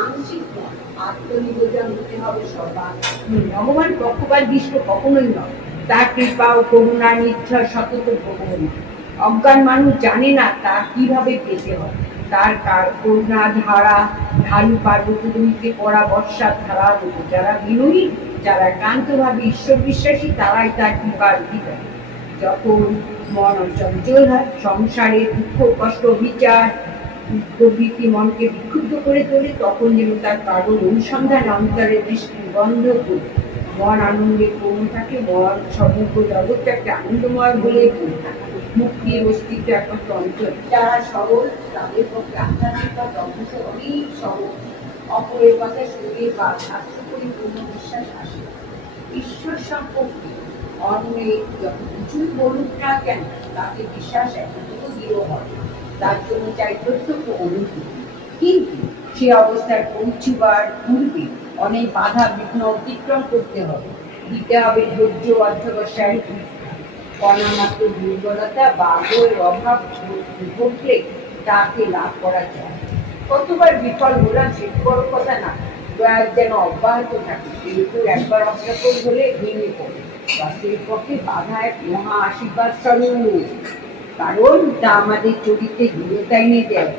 আংশিক নয়, আত্মনিবেদন হতে হবে সবার। ভগবান পক্ষপাত দৃষ্ট কখনোই নয়, তার কৃপা ও করুণা নির্ঝর সতত ভগবান। অজ্ঞান মানুষ জানে না তা কিভাবে পেতে হয়। তার করুণা ধারা ঢালু পার্বতীতে পড়া বর্ষার ধারার মতো। যারা বিনয়ী, যারা একান্তভাবে ঈশ্বর বিশ্বাসী, তারাই তার কৃপার অধিকারী। যখন মন চঞ্চল হয়, সংসারে দুঃখ কষ্ট বিচার প্রভৃতি মনকে বিক্ষুব্ধ করে তোলে, তখন যেন তার কারণ অনুসন্ধান অন্তরের দৃষ্টি বন্ধ করে মন আনন্দে পূর্ণ থাকে। মন সমগ্র জগৎটাকে আনন্দময় বলে পড়ে থাকে। মুক্তির অস্তিত্ব একমাত্র অন্তর। যারা সরল তাদের পক্ষে আধ্যাত্মিকতা অবশ্য অনেক সহজ। অপরের কথা শুনে বা শাস্ত্র পরিপূর্ণ বিশ্বাস আসে। ঈশ্বর সম্পর্কে অন্যে যত কিছুই বলুক না কেন, তাতে বিশ্বাস একটুকু দৃঢ় হয়। তার জন্য চাই প্রত্যক্ষ অনুভূতি। কিন্তু সে অবস্থায় পৌঁছিবার পূর্বে অনেক বাধা বিঘ্ন অতিক্রম করতে হবে। দিতে হবে ধৈর্য, অধ্যবসায়। কণামাত্র দুর্বলতা বা আগ্রহের অভাব ঘটলে তাকে লাভ করা যায়। কতবার বিফল হলাম সে বড় কথা না, প্রয়াস যেন অব্যাহত থাকে। কিন্তু একবার অগ্রসর হলে ভেঙে পড়ে। বাস্তবিক পক্ষে বাধা এক মহা আশীর্বাদ স্বরূপ, কারণ তা আমাদের চরিত্রে দৃঢ়তা এনে দেয়।